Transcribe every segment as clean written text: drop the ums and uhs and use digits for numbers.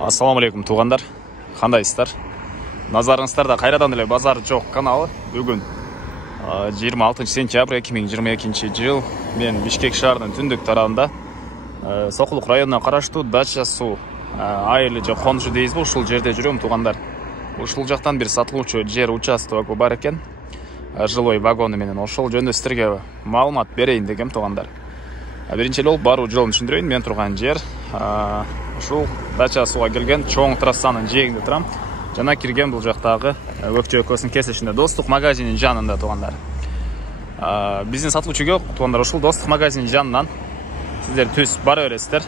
Ассалаумалейкум туғандар, қандайсыздар? Назарыңыздарда қайрадан эле базар жоқ каналы. Бүгін 26 сентябрь 2022 жыл. Мен Бишкек шаарынын түндүк тарабында Сокулук районуна караштуу Дача суу айылы же конушу дейбизби, ушул жерде жүрөм туғандар. Ушул жактан бир сатылуучу жер участогу бар экен. Жилой вагону менен ошол жөнүндө сиздерге маалымат берейин дегем туғандар. Биринчи эле баруу жолун түшүндүрөйүн. Мен турган жер ушул Дача сууга келген чоң трассанын жээгинде турам. Жана кирген бул жактагы Өкчө өкөсүнүн кесешинде Достук магазинин жанында туғандар. Биздин сатылуучу туғандар ушул Достук магазинин жанынан сиздер түз бара бересиздер.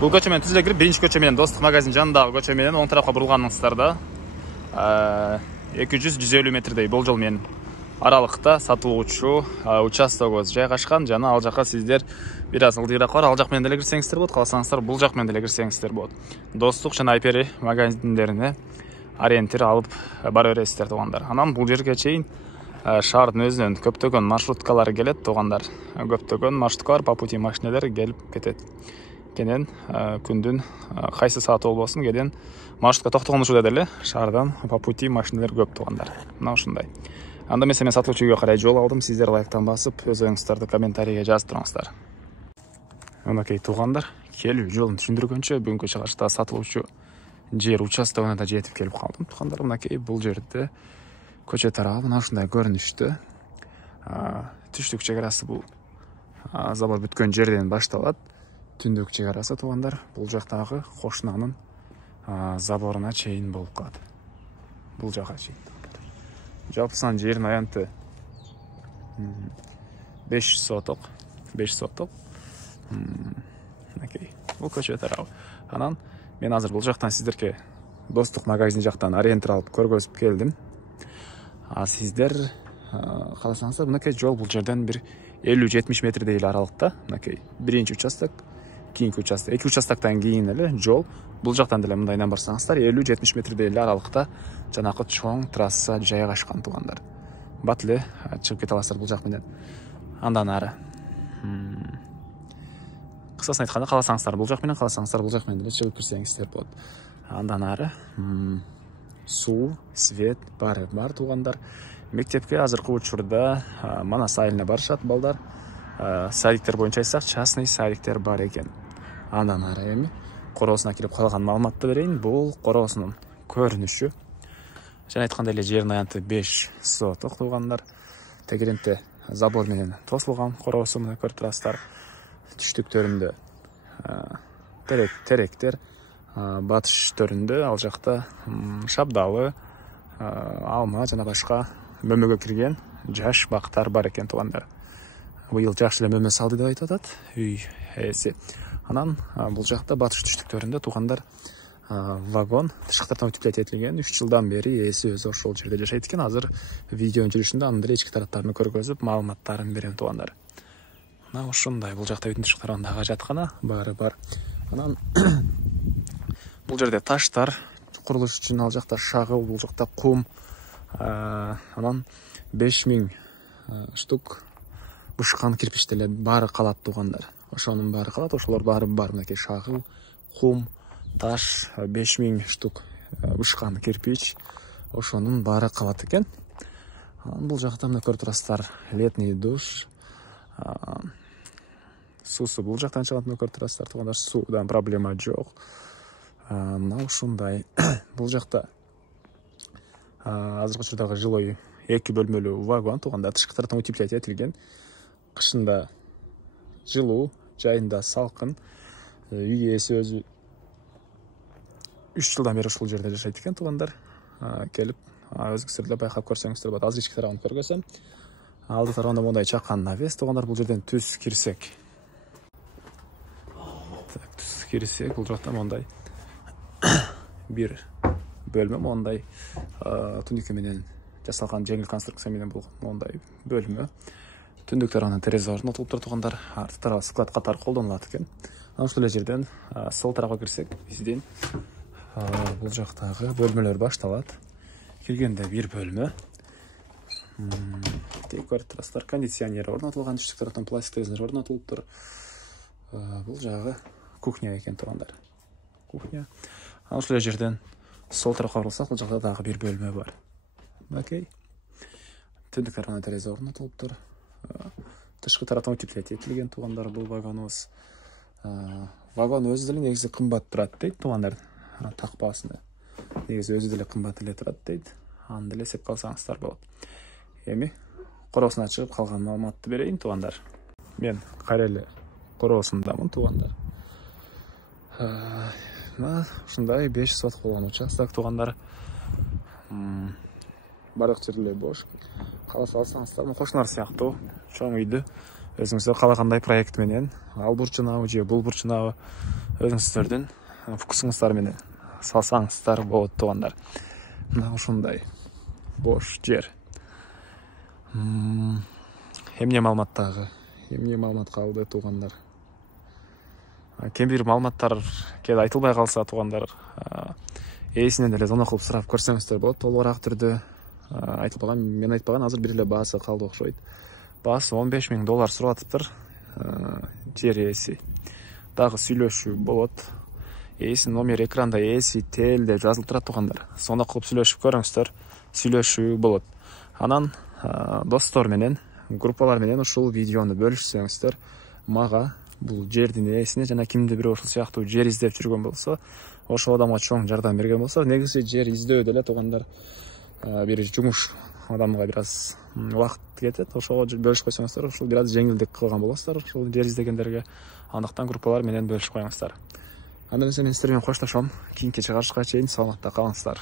Бул көчө менен түз эле кирип, биринчи көчө менен Достук магазин жанындагы көчө менен оң тарапка бурулганыңыздарда 200-150 метрдей болжол менен аралыкта сатылуучу участогубуз жайгашкан. Жана ал жака сиздер бир аз ылдыйраак бар, ал жак менен деле кирсеңиздер болот, кааласаңыздар бул жак менен деле кирсеңиздер болот. Достук жана Айпери магазиндерине ориентир алып бара бересиздер туғандар. Анан бул жерге чейин шаардын өзүнөн көптөгөн маршруткалар келет туғандар. Көптөгөн маршруткалар по пути машиналар келип кетет. Кенен күндүн кайсы сааты болбосун кенен маршрутка токтогон учурда деле шаардан по пути машиналар көп туғандар. Мына ушундай. Анда мен сатылуучу үйгө карай жол алдым. Сиздер лайктан басып, өз оюңуздарды комментарийге жазып туруңуздар. Мынакей туғандар, келүү жолун түшүндүргөнчө бүгүнкү чыгышта сатылуучу жер участогуна да жетип келип калдым. Туғандар, мынакей бул жерде көчө тарабы мына ушундай көрүнүштө. Түштүк чек арасы бул забор бүткөн жерден башталат. Түндүк чек арасы туғандар бул жактагы кошунанын заборуна чейин болуп калат. Бул жака чейин. Жалпысан жерин аянты 5 соток. Окей. Бул көчө тарабы. Анан мен азыр бул жактан сиздерге Достук магазин жактан ориентир алып көргөзүп келдим. Сиздер кааласаңыздар, мынакей жол бул жерден бир 50-70 метрдей эле аралыкта. Мынакей биринчи участок, кийинки участок, эки участоктон кийин эле жол бул жактан деле мындайдан барсаңыздар 50-70 метрдей эле аралыкта жанакы чоң трасса жайгашкан туғандар. Бат эле чыгып кете аласыздар бул жак менен. Андан ары кыскасын айтканда, кааласаңыздар бул жак менен, кааласаңыздар бул жак менен деле чыгып кирсеңиздер болот. Андан ары суу, свет бар туғандар. Мектепке азыркы учурда Манас айылына барышат балдар. Садиктер боюнча айтсак, частный садиктер бар экен. Андан ары эми короосуна кирип калган маалыматты берейин. Бул короосунун көрүнүшү. Жана айткандай эле жерин аянты 5 соток туғандар. Тегеренте забор менен тосулган короосу, мына көрүп турасыздар. Түштүктөрүндө теректер, батыштөрүндө ал жакта шабдалы, алма жана башка мөмөгө кирген жаш бактар бар экен туғандар. Быйыл жакшы эле мөмө салды деп айтып атат үй ээси. Анан бул жакта батыш түштүктөрүндө туғандар вагон тышкы тараптан утилизация этилген. 3 жылдан бери ээси өзү ошол жерде жашайт экен. Азыр видеонун жүрүшүндө анын деле ички тараптарын көргөзүп, маалыматтарын берем туғандар. Мына ушундай, бул жакта үйдүн тышкы тарабындагы жаткана баары бар. Анан бул жерде таштар курулуш үчүн, ал жакта шагыл, бул жакта кум. Анан 5000 штук бышкан кирпич деле баары калат туғандар. Ошонун баары калат, ошолор баары бар. Мынакей шагыл, кум, таш, 5000 штук бышкан кирпич, ошонун баары калат экен. Бул жакта мына көрүп турасыздар, летний душ. Суусу бул жактан чыгат, мына көрүп турасыздар туғандар, суудан проблема жок. Мына ушундай. Бул жакта азыркы учурдагы жилой 2 бөлмөлүү вагон туғандар, тышкы тараптан утилизация этилген. Кышында жылуу, жайында салкын. Үй ээси өзү 3 жылдан бери ушул жерде жашайт экен туғандар. Келип өзүңүздөр деле байкап көрсөңүздөр болот. Азыр ички тарабын көргөзөм. Алды тарабында мондай чакан навес туғандар. Бул жерден түз кирсек, бул жакта мондай бир бөлмө, мондай тундүкө менен жасалган жеңил конструкция менен болгон мондай бөлмө. Түндүк тарабынан терезе орнотулуп тур туғандар. Арты тарабы склад катары колдонулат экен. Анан ушул эле жерден сол тарапка кирсек, биздин бул жактагы бөлмөлөр башталат. Киргенде бир бөлмө. Тек көрүп турасыздар, кондиционер орнотулган, түштүк тараптан пластик терезелер орнотулуп тур. Бул жагы кухня экен туғандар. Кухня ушул жерден сол тарапка бурулсак, бул жакта дагы бир бөлмө бар. Окей. Түндүк кармана терезе орнотулуптур. Тышкы тараптан утепление этилген туугандар, бул вагонубуз. Вагон өзү деле негизи кымбат турат дейт туугандар. Такпасында. Негизи өзү деле кымбат эле турат дейт. Аны деле эсепке алсаңыздар болот. Эми короосуна чыгып калган маалыматты берейин туугандар. Мен кайра эле короосундамын туугандар. Ушундай 5 сотка болгон участок туугандар. Бардык жерлер бош. Каласа алсаңыздар, кошуналар сыяктуу чоң үйдү өзүңүздөр каалагандай проект менен, ал бурчунабы же бул бурчунабы өзүңүздөрдүн вкусуңуздар менен салсаңыздар болот туугандар. Мына ушундай бош жер. Эмне маалымат калды туугандар? Кем бир маалыматтар кээде айтылбай калса туугандар, ээсинен эле звонок кылып сурап көрсөңүздөр болот. Толугураак түрдө айтылбаган, мен айтпаган, азыр бир эле баасы калды окшойт. Баасы $15,000 сурап атыптыр. Жер ээси. Дагы сүйлөшүү болот. Ээсинин номери экранда ээси тел деп жазылып турат туугандар. Звонок кылып сүйлөшүп көрүңүздөр. Сүйлөшүү болот. Анан достор менен, группалар менен ушул видеону бөлүшсөңүздөр, мага бул жердин ээсине жана кимди бир ушул сыяктуу жер издеп жүргөн болсо, ошол адамга чоң жардам берген болсо, негизи жер издөө деле туугандар бир жумуш, адамга бир аз убакыт кетет. Ошого бөлүшүп койсоңуздар, ушул бир аз жеңилдик кылган болосуздар ушул жер издегендерге. Андыктан группалар менен бөлүшүп коюңуздар. Анда мен сиздер менен коштошом. Кийинки чыгарышка чейин саламатта калыңыздар.